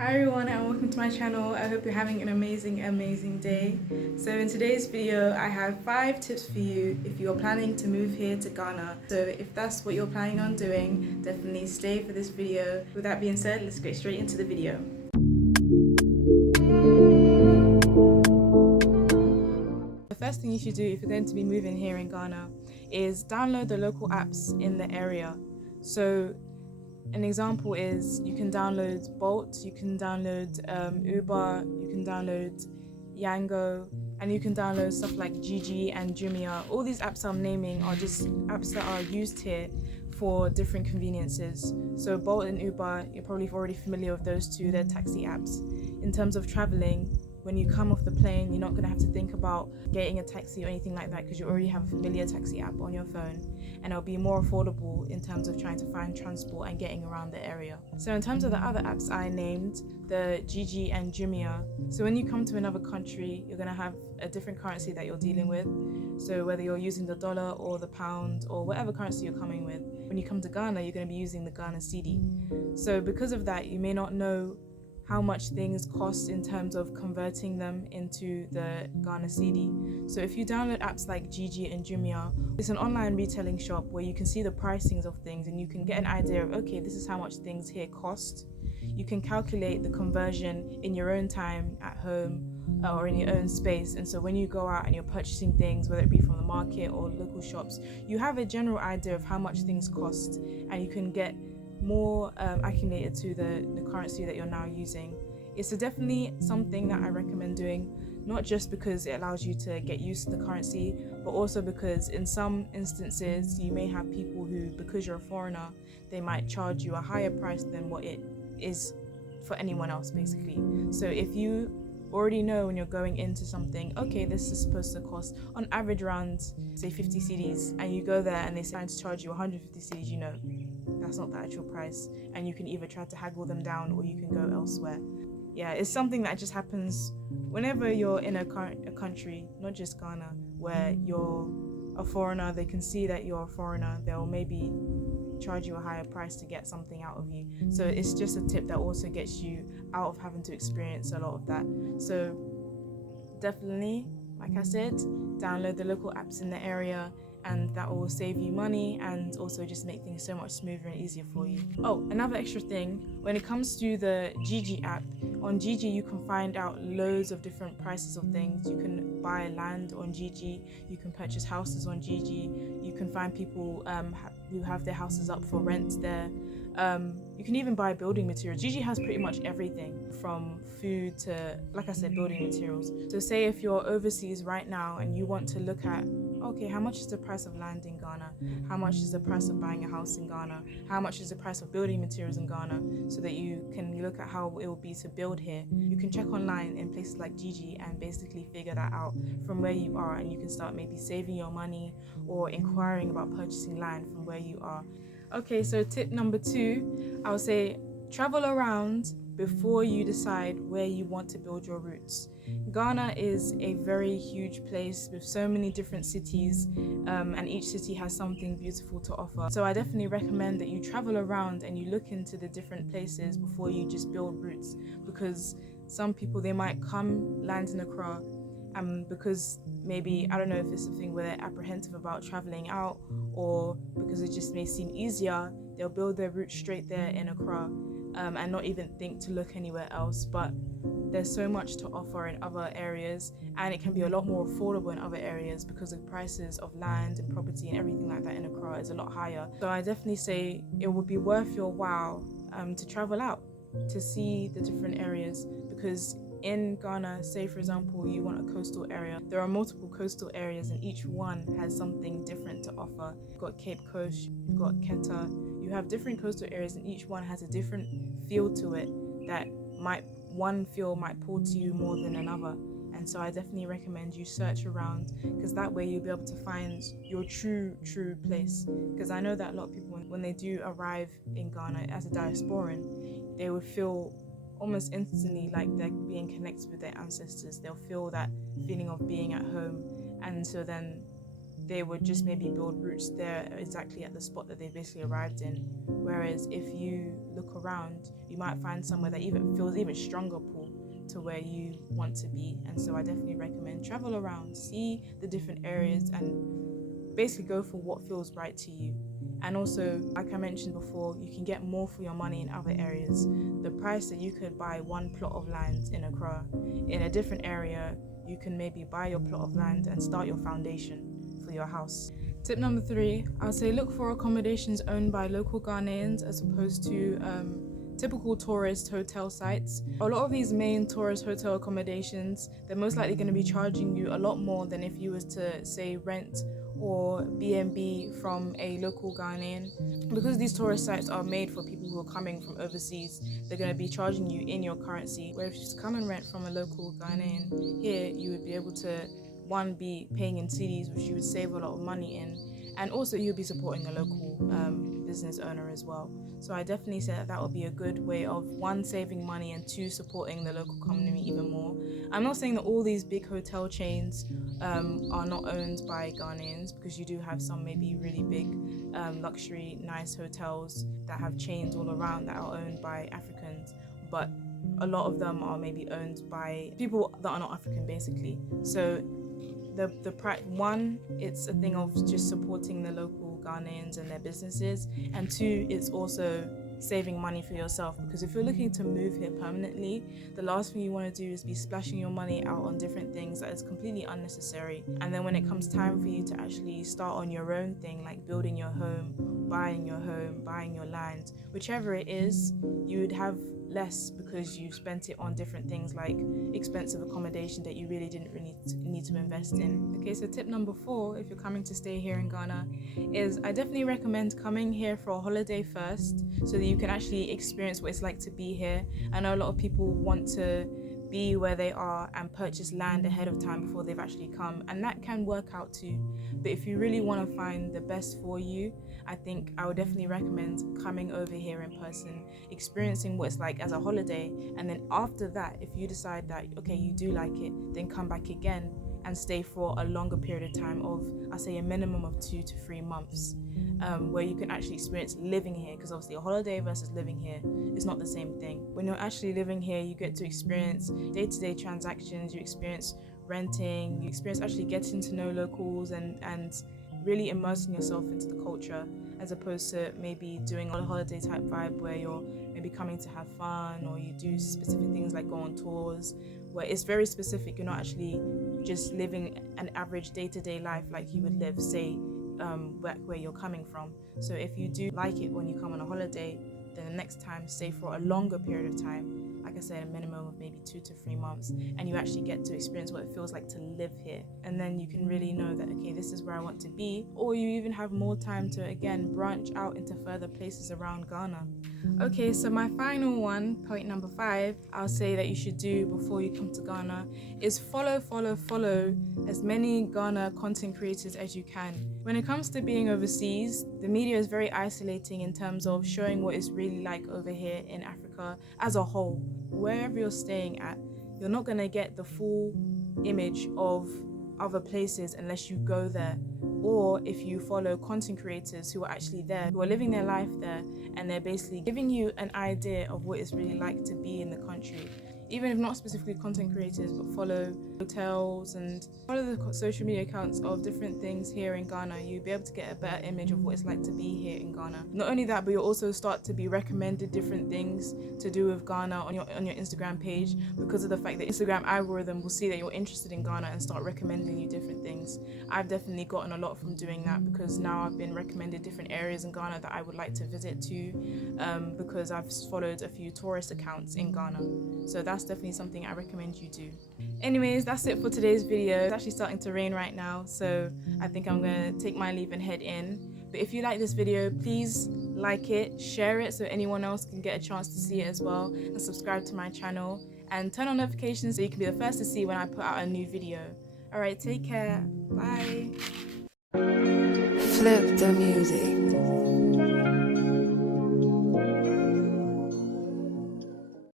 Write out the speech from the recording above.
Hi everyone and welcome to my channel. I hope you're having an amazing day. So in today's video I have 5 tips for you if you're planning to move here to Ghana. So if that's what you're planning on doing, definitely stay for this video. With that being said, let's get straight into the video. The first thing you should do if you're going to be moving here in Ghana is download the local apps in the area. So an example is you can download Bolt, you can download Uber, you can download Yango, and you can download stuff like Gigi and Jumia. All these apps I'm naming are just apps that are used here for different conveniences. So Bolt and Uber, you're probably already familiar with those two, they're taxi apps. In terms of traveling, when you come off the plane, you're not going to have to think about getting a taxi or anything like that because you already have a familiar taxi app on your phone, and it'll be more affordable in terms of trying to find transport and getting around the area. So in terms of the other apps I named, the Gigi and Jumia, so when you come to another country, you're going to have a different currency that you're dealing with. So whether you're using the dollar or the pound or whatever currency you're coming with, when you come to Ghana, you're going to be using the Ghana Cedi. So because of that, you may not know how much things cost in terms of converting them into the Ghana Cedi. So if you download apps like Gigi and Jumia, it's an online retailing shop where you can see the pricings of things and you can get an idea of, okay, this is how much things here cost. You can calculate the conversion in your own time at home or in your own space. And so when you go out and you're purchasing things, whether it be from the market or local shops, you have a general idea of how much things cost, and you can get more acclimated to the currency that you're now using. It's definitely something that I recommend doing, not just because it allows you to get used to the currency, but also because in some instances you may have people who, because you're a foreigner, they might charge you a higher price than what it is for anyone else basically. So if you already know when you're going into something, okay, this is supposed to cost on average around say 50 cedis, and you go there and they try to charge you 150 cedis, you know that's not the actual price, and you can either try to haggle them down or you can go elsewhere. Yeah, it's something that just happens whenever you're in a country, not just Ghana, where you're a foreigner. They can see that you're a foreigner, they'll maybe charge you a higher price to get something out of you. So it's just a tip that also gets you out of having to experience a lot of that. So definitely, like I said, download the local apps in the area, and that will save you money and also just make things so much smoother and easier for you. Oh, another extra thing, when it comes to the Gigi app, on Gigi you can find out loads of different prices of things. You can buy land on Gigi, you can purchase houses on Gigi, you can find people who have their houses up for rent there. You can even buy building materials. Gigi has pretty much everything from food to, like I said, building materials. So say if you're overseas right now and you want to look at, okay, how much is the price of land in Ghana? How much is the price of buying a house in Ghana? How much is the price of building materials in Ghana? So that you can look at how it will be to build here. You can check online in places like Gigi and basically figure that out from where you are, and you can start maybe saving your money or inquiring about purchasing land from where you are. Okay, so tip number 2, I would say travel around before you decide where you want to build your roots. Ghana is a very huge place with so many different cities, and each city has something beautiful to offer. So I definitely recommend that you travel around and you look into the different places before you just build roots, because some people, they might come land in Accra, because maybe, I don't know if it's something where they're apprehensive about traveling out, or because it just may seem easier, they'll build their roots straight there in Accra, and not even think to look anywhere else. But there's so much to offer in other areas, and it can be a lot more affordable in other areas because the prices of land and property and everything like that in Accra is a lot higher. So I definitely say it would be worth your while to travel out to see the different areas, because in Ghana, say for example you want a coastal area, there are multiple coastal areas and each one has something different to offer. You've got Cape Coast, you've got Keta, you have different coastal areas and each one has a different feel to it that one feel might pull to you more than another. And so I definitely recommend you search around, because that way you'll be able to find your true place. Because I know that a lot of people, when they do arrive in Ghana as a diasporan, they would feel almost instantly like they're being connected with their ancestors. They'll feel that feeling of being at home, and so then they would just maybe build roots there exactly at the spot that they basically arrived in. Whereas if you look around, you might find somewhere that even feels even stronger pull to where you want to be. And so I definitely recommend travel around, see the different areas, and basically go for what feels right to you. And also, like I mentioned before, you can get more for your money in other areas. The price that you could buy one plot of land in Accra, in a different area, you can maybe buy your plot of land and start your foundation for your house. Tip number 3, I'll say look for accommodations owned by local Ghanaians as opposed to typical tourist hotel sites. A lot of these main tourist hotel accommodations, they're most likely going to be charging you a lot more than if you was to say rent or B&B from a local Ghanaian. Because these tourist sites are made for people who are coming from overseas, they're going to be charging you in your currency. Where if you just come and rent from a local Ghanaian here, you would be able to, one, be paying in cedis, which you would save a lot of money in, and also you'll be supporting a local business owner as well. So I definitely say that would be a good way of, one, saving money, and two, supporting the local community even more. I'm not saying that all these big hotel chains are not owned by Ghanaians, because you do have some maybe really big luxury nice hotels that have chains all around that are owned by Africans, but a lot of them are maybe owned by people that are not African basically. So one, it's a thing of just supporting the local Ghanaians and their businesses, and two, it's also saving money for yourself, because if you're looking to move here permanently, the last thing you want to do is be splashing your money out on different things that is completely unnecessary. And then when it comes time for you to actually start on your own thing, like building your home, buying your land, whichever it is, you would have less because you spent it on different things like expensive accommodation that you really didn't really need to invest in. Okay, so tip number 4, if you're coming to stay here in Ghana, is I definitely recommend coming here for a holiday first, so that you can actually experience what it's like to be here. I know a lot of people want to be where they are and purchase land ahead of time before they've actually come, and that can work out too. But if you really want to find the best for you, I think I would definitely recommend coming over here in person, experiencing what it's like as a holiday, and then after that, if you decide that okay, you do like it, then come back again and stay for a longer period of time of, I say, a minimum of 2 to 3 months, where you can actually experience living here, because obviously a holiday versus living here is not the same thing. When you're actually living here, you get to experience day-to-day transactions, you experience renting, you experience actually getting to know locals and really immersing yourself into the culture, as opposed to maybe doing a holiday type vibe where you're maybe coming to have fun, or you do specific things like go on tours where it's very specific. You're not actually just living an average day-to-day life like you would live, say, where you're coming from. So if you do like it when you come on a holiday, then the next time stay for a longer period of time, like I said, a minimum of maybe 2 to 3 months, and you actually get to experience what it feels like to live here. And then you can really know that, okay, this is where I want to be, or you even have more time to, again, branch out into further places around Ghana. Okay, so my final one, point number 5, I'll say that you should do before you come to Ghana is follow as many Ghana content creators as you can. When it comes to being overseas, the media is very isolating in terms of showing what it's really like over here in Africa as a whole. Wherever you're staying at, you're not going to get the full image of other places unless you go there, or if you follow content creators who are actually there, who are living their life there, and they're basically giving you an idea of what it's really like to be in the country. Even if not specifically content creators, but follow hotels and follow the social media accounts of different things here in Ghana, you'll be able to get a better image of what it's like to be here in Ghana. Not only that, but you'll also start to be recommended different things to do with Ghana on your Instagram page, because of the fact that Instagram algorithm will see that you're interested in Ghana and start recommending you different things. I've definitely gotten a lot from doing that, because now I've been recommended different areas in Ghana that I would like to visit to, because I've followed a few tourist accounts in Ghana. So that's definitely something I recommend you do. Anyways, that's it for today's video. It's actually starting to rain right now, so I think I'm gonna take my leave and head in. But if you like this video, please like it, share it so anyone else can get a chance to see it as well, and subscribe to my channel and turn on notifications so you can be the first to see when I put out a new video. Alright, take care. Bye. Flip the music.